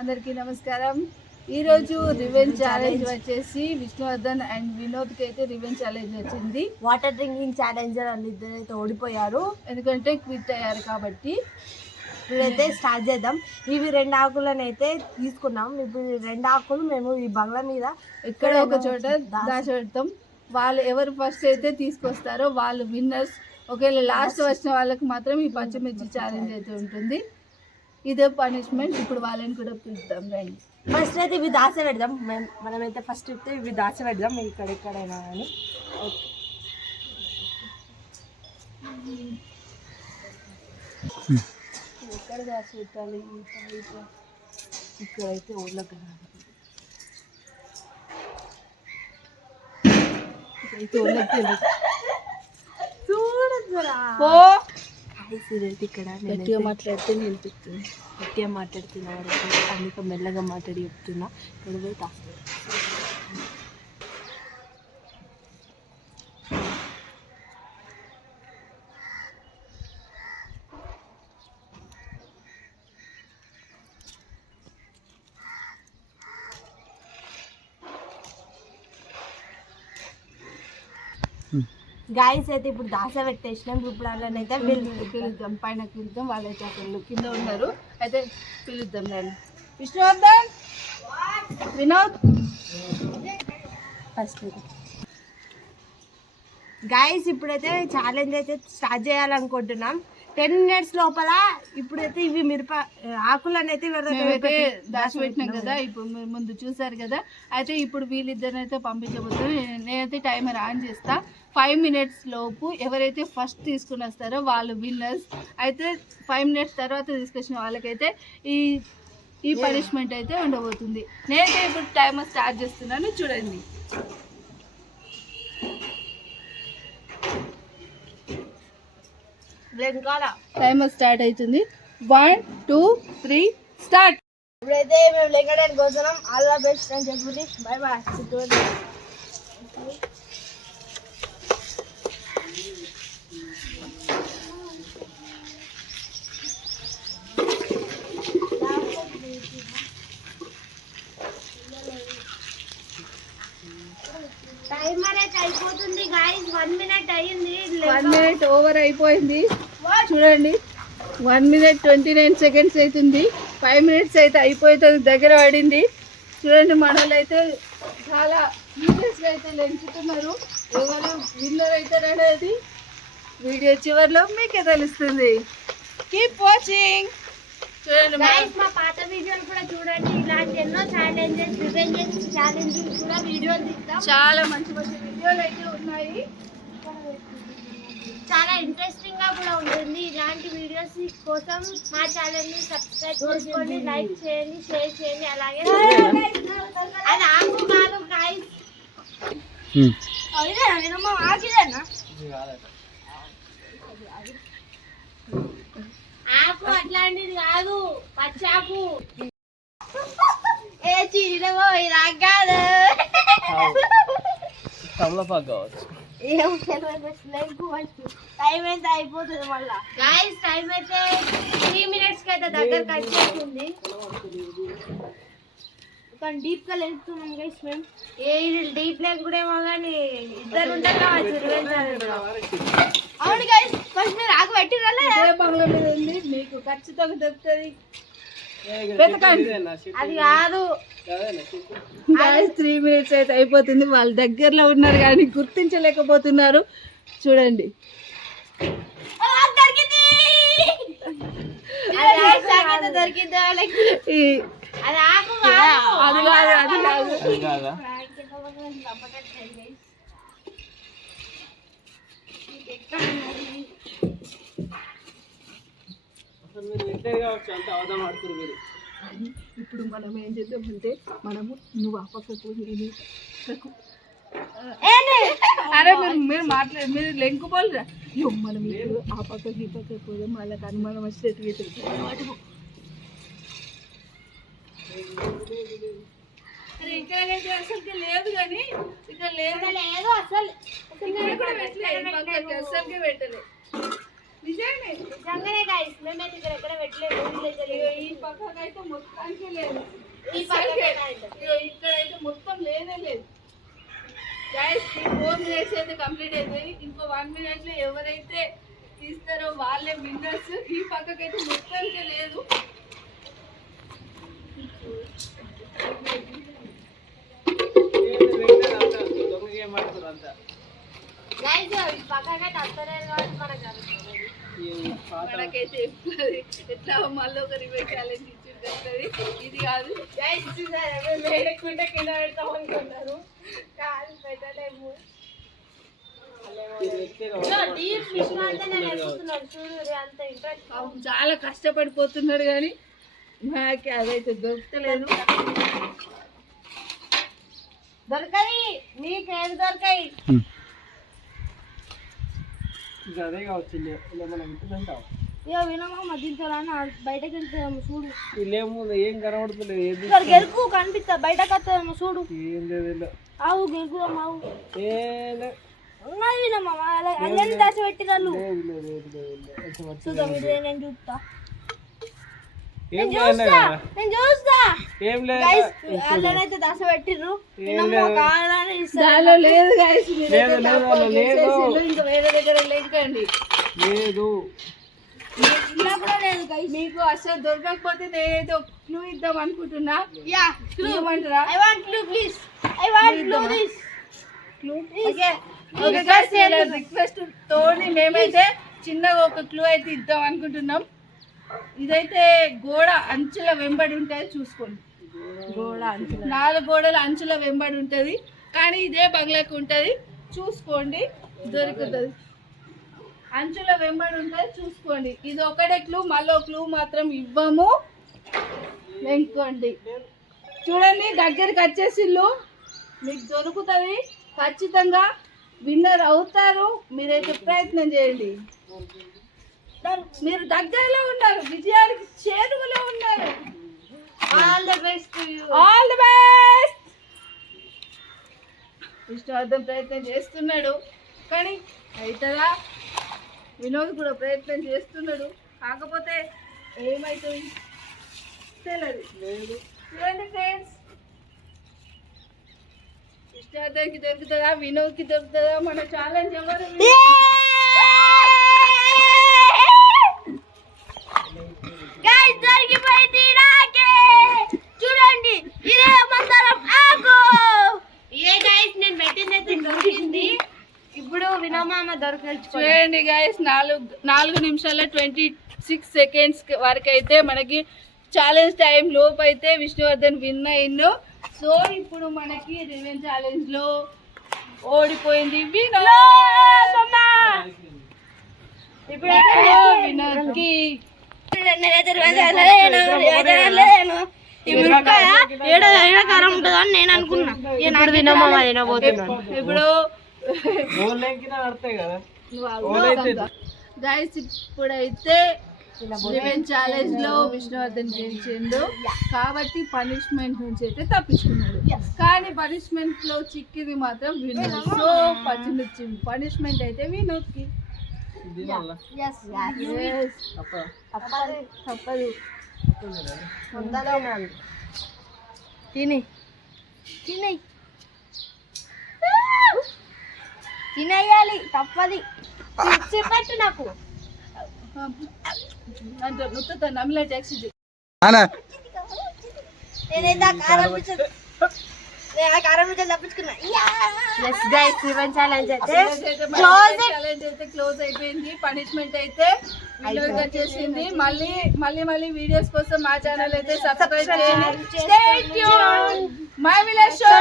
అందరికీ నమస్కారం. ఈరోజు రివెంజ్ ఛాలెంజ్ వచ్చేసి విష్ణువర్ధన్ అండ్ వినోద్కి అయితే రివెంజ్ ఛాలెంజ్ వచ్చింది. వాటర్ డ్రింకింగ్ ఛాలెంజర్ వాళ్ళు ఇద్దరు అయితే ఓడిపోయారు. ఎందుకంటే క్విట్ అయ్యారు కాబట్టి. ఇప్పుడైతే స్టార్ట్ చేద్దాం. ఇవి రెండు ఆకులను అయితే తీసుకున్నాం. ఇప్పుడు రెండు ఆకులు మేము ఈ బంగ్లా మీద ఎక్కడ ఒక చోట దాచిపెడతాం వాళ్ళు ఎవరు ఫస్ట్ అయితే తీసుకొస్తారో వాళ్ళు విన్నర్స్ ఒకవేళ లాస్ట్ వచ్చిన వాళ్ళకి మాత్రం ఈ పచ్చిమిర్చి ఛాలెంజ్ అయితే ఉంటుంది. ఇదే పనిష్మెంట్ ఇప్పుడు వాళ్ళని కూడా పిలుద్దాం రండి. ఫస్ట్ అయితే ఇవి దాచ పెడదాం. మేము మనమైతే ఫస్ట్ అయితే ఇవి దాచ పెడదాం. ఇక్కడ ఎక్కడైనా కానీ. ఓకే ఎక్కడ దాచిపెట్టాలి ఈ పైపు? ఇక్కడైతే ఊళ్ళకి ఇక్కడైతే వాళ్ళకి తెలియదు. చూడరా ఇదైతే ఇక్కడ గట్టిగా మాట్లాడితే నిలిపిస్తుంది గట్టిగా మాట్లాడుతున్నా అందుకే మెల్లగా మాట్లాడి చెప్తున్నా. ఇక్కడ పోయి గాయస్ అయితే ఇప్పుడు దాస పెట్టేసినాం. ఇప్పుడు అలానైతే వీళ్ళు పిలుద్దాం. పైన పిలుద్దాం. వాళ్ళైతే అక్కడ కింద ఉన్నారు. అయితే పిలుద్దాం నేను విష్ణువర్ధన్! వినోద్! ఫస్ట్ గాయస్ ఇప్పుడైతే ఛాలెంజ్ అయితే స్టార్ట్ చేయాలనుకుంటున్నాం. టెన్ మినిట్స్ లోపల ఇప్పుడైతే ఇవి మిరప ఆకులను అయితే మేమైతే పెట్టి- దాచిపెట్టినాం కదా ఇప్పుడు మీరు ముందు చూసారు కదా అయితే ఇప్పుడు వీళ్ళిద్దరిని అయితే పంపించబోతున్నారు నేనైతే టైమర్ ఆన్ చేస్తా. ఫైవ్ మినిట్స్ లోపు ఎవరైతే ఫస్ట్ తీసుకుని వస్తారో వాళ్ళు విన్నర్స్. అయితే ఫైవ్ మినిట్స్ తర్వాత తీసుకొచ్చిన వాళ్ళకైతే ఈ ఈ పనిష్మెంట్ అయితే ఉండబోతుంది. నేనైతే ఇప్పుడు టైమర్ స్టార్ట్ చేస్తున్నాను చూడండి. టైమర్ స్టార్ట్ అవుతుంది వన్ టూ త్రీ స్టార్ట్ ఇప్పుడైతే మేము లెంగడానికి పోతున్నాం ఆల్ ద బెస్ట్ అని చెప్పి బై బాయ్ టైమర్ అయితే అయిపోతుంది గాయస్ వన్ మినిట్ ఓవర్ అయిపోయింది. చూడండి. One minute twenty nine seconds అవుతుంది. ఫైవ్ మినిట్స్ అయితే అయిపోతుంది దగ్గర పడింది. చూడండి మనలో అయితే చాలా వీడియోస్గా అయితే లెంచుతున్నారు. ఎవరు విన్నర్ అవుతారు అనేది వీడియో చివరిలో మీకే తెలుస్తుంది. కీప్ వాచింగ్ చూడండి మా పాత వీడియోలు కూడా చూడండి. ఇలాంటి ఎన్నో ఛాలెంజెస్ రివెంజెస్ ఛాలెంజెస్ కూడా వీడియోలు తీస్తాం చాలా మంచి మంచి వీడియోలు అయితే ఉన్నాయి. చాలా ఇంట్రెస్టింగ్గా కూడా ఉంటుంది. ఇలాంటి వీడియోస్ కోసం మా ఛానల్ని సబ్స్క్రైబ్ చేసుకోండి లైక్ చేయండి షేర్ చేయండి అలాగే అది ఆకు కాదు గైస్ ఆకు అట్లాంటిది కాదు పచ్చాకు. ఏ చీరవో ఇలా కాదు తమలపాకు కావచ్చు. టైం అయితే అయిపోతుంది మళ్ళా. గాయస్ టైం అయితే త్రీ మినిట్స్కి అయితే దగ్గరకు వచ్చేస్తుంది కానీ డీప్గా వెళ్తున్నాం గైస్ మేము. ఏ డీప్ లేక్ కూడా ఏమో కానీ ఇద్దరు ఉంటారు కావచ్చు. అవును గైస్ ఫస్ట్ మీరు ఆకు పెట్టిరలే బంగ్లా మీద ఉంది మీకు ఖచ్చితంగా దొరుకుతుంది. అది కాదు. త్రీ మినిట్స్ అయితే అయిపోతుంది. వాళ్ళ దగ్గరలో ఉన్నారు కానీ గుర్తించలేకపోతున్నారు. చూడండి. అది కాదు. అది కాదు అది అసలు కావచ్చు అంత ఆడుతున్నారు మీరు. ఇప్పుడు మనం ఏం చేద్దామంటే మనము నువ్వు ఆ పక్కకు నేను. అరే మీరు మీరు మాట్లాడు మీరు లెంకుపోలేరా అయ్యో మనం ఇప్పుడు ఆ పక్కకి ఈ పక్కకి పోదాం వాళ్ళకి అనుమానం వచ్చేటట్టు. అరే ఇక్కడైతే అసలుకి లేదు కానీ ఇక్కడ లేదు. లేదు అసలు. ఇక్కడ కూడా పెట్టలే ఈ పక్కకి అసలుకే పెట్టలే నిజంగానే నిజంగానే గైస్ మేమైతే ఇక్కడ ఎక్కడ పెట్టలేదు ఈ పక్కకైతే మొత్తానికి లేదు. ఈ ఇక్కడైతే మొత్తం లేనే లేదు. గైస్ ఈ ఫోర్ మినిట్స్ అయితే కంప్లీట్ అయిపోయి ఇంకో వన్ మినిట్లో ఎవరైతే తీస్తారో వాళ్ళే విన్నర్స్ ఈ పక్కకైతే మొత్తానికి లేదు. అంతా? గైస్ ఈ పక్కకైతే వస్తలేదు కాబట్టి మనకు ఎట్లా మళ్ళీ ఒక రివైజ్ ఛాలెంజ్ ఇచ్చింది ఇది కాదు. కింద పెడతాం అనుకున్నారు కాదు పెట్టలేము చాలా కష్టపడిపోతున్నాడు కానీ నాకు అదైతే దొరకలేదు దొరకాయి నీకేం దొరకాయి? ఇక అదే కావచ్చు ఇల్లే. ఇలా మనం ఇంటిదంటావు ఇక వినమా దించాలని బయటకు వెళ్తాము చూడు. ఇల్లేమో ఏం కనబడుతుంది ఏది ఇక్కడ కనిపిస్తా బయటకు వస్తాము చూడు. ఏం లేదు. ఆవు గెలుకుదాం ఆవు. ఏ ఉన్నది వినమ్మా లేదు. కొంచెం వచ్చి- చూద్దాం ఇది నేను చూస్తా. ఏం నేను లేదు చూస్తా నేను చూస్తా. ఏం లేదు గైస్ లేదు. ఇంకా వేరే దగ్గర లేకండి లేదు. ఇలా కూడా లేదు గైస్ మీకు అసలు దొరకకపోతే నేనైతే ఒక క్లూ ఇద్దాం అనుకుంటున్నా. యా ఏమంటారా I want clue please I want clue this clue okay okay ఇలా రిక్వెస్ట్ తోని మేమైతే చిన్నగా ఒక క్లూ అయితే ఇద్దాం అనుకుంటున్నాం. ఇదైతే గోడ అంచుల వెంబడి ఉంటుంది చూసుకోండి. గోడ అంచుల. నాలుగు గోడల అంచుల వెంబడి ఉంటుంది. కానీ ఇదే బంగ్లాకు ఉంటుంది. చూసుకోండి దొరుకుతుంది. అంచుల వెంబడి ఉంటుంది చూసుకోండి. ఇది ఒకటే క్లూ మళ్ళీ క్లూ మాత్రం ఇవ్వము. వెంకోండి. చూడండి దగ్గరికి వచ్చేసిల్లు మీకు దొరుకుతుంది. ఖచ్చితంగా విన్నర్ అవుతారు. మీరైతే ప్రయత్నం చేయండి. మీరు దగ్గరలో ఉన్నారు విజయానికి చేరువలో ఉన్నారు. All the best all the best Vishnuvardhan ప్రయత్నం చేస్తున్నాడు. కానీ అవుతుందా? వినోద్ కూడా ప్రయత్నం చేస్తున్నాడు. కాకపోతే ఏమవుతుంది తెలియదు లేదు. చూడండి ఫ్రెండ్స్ విష్ణువర్ధన్కి దొరుకుతుందా? వినోద్కి దొరుకుతుందా? మన ఛాలెంజ్ ఎవరు? చూడండి ఇదే మందరం. ఆకు ఏ గైస్ నేను పెట్టిందైతే దొరికింది. ఇప్పుడు వినమామ దొరకచ్చు చూడండి గైస్ నాలుగు నాలుగు నిమిషాల ట్వంటీ సిక్స్ సెకండ్స్ వరకు అయితే మనకి ఛాలెంజ్ టైం లోపు అయితే విష్ణువర్ధన్ విన్ అయిండు సో ఇప్పుడు మనకి రివెన్ ఛాలెంజ్లో ఓడిపోయింది వినోద్ ఇప్పుడు వినోద్కి ఏడో ఎండాకాలం ఉంటుందని నేను అనుకున్నా ఇక నాకు తినబోతున్నాను ఇప్పుడు గైస్ ఇప్పుడైతే రివెన్ ఛాలెంజ్లో విష్ణువర్ధన్ గెలిచిండు. కాబట్టి పనిష్మెంట్ నుంచి అయితే తప్పించుకున్నాడు. కానీ పనిష్మెంట్లో చిక్కింది మాత్రం వినోద్. సో పచ్చిమిర్చి పనిష్మెంట్ అయితే వినోద్కి. తప్పదు తిని తిని తినేయాలి తప్పది చెప్పట్టు నాకు నమ్మిలే ట్యాక్సీ నేనైతే కారం క్లోజ్ అయిపోయింది. పనిష్మెంట్ అయితే వినోద్ వచ్చేసింది మళ్ళీ మళ్ళీ మళ్ళీ వీడియోస్ కోసం మా ఛానల్ అయితే సబ్స్క్రైబ్ చేయండి. My village show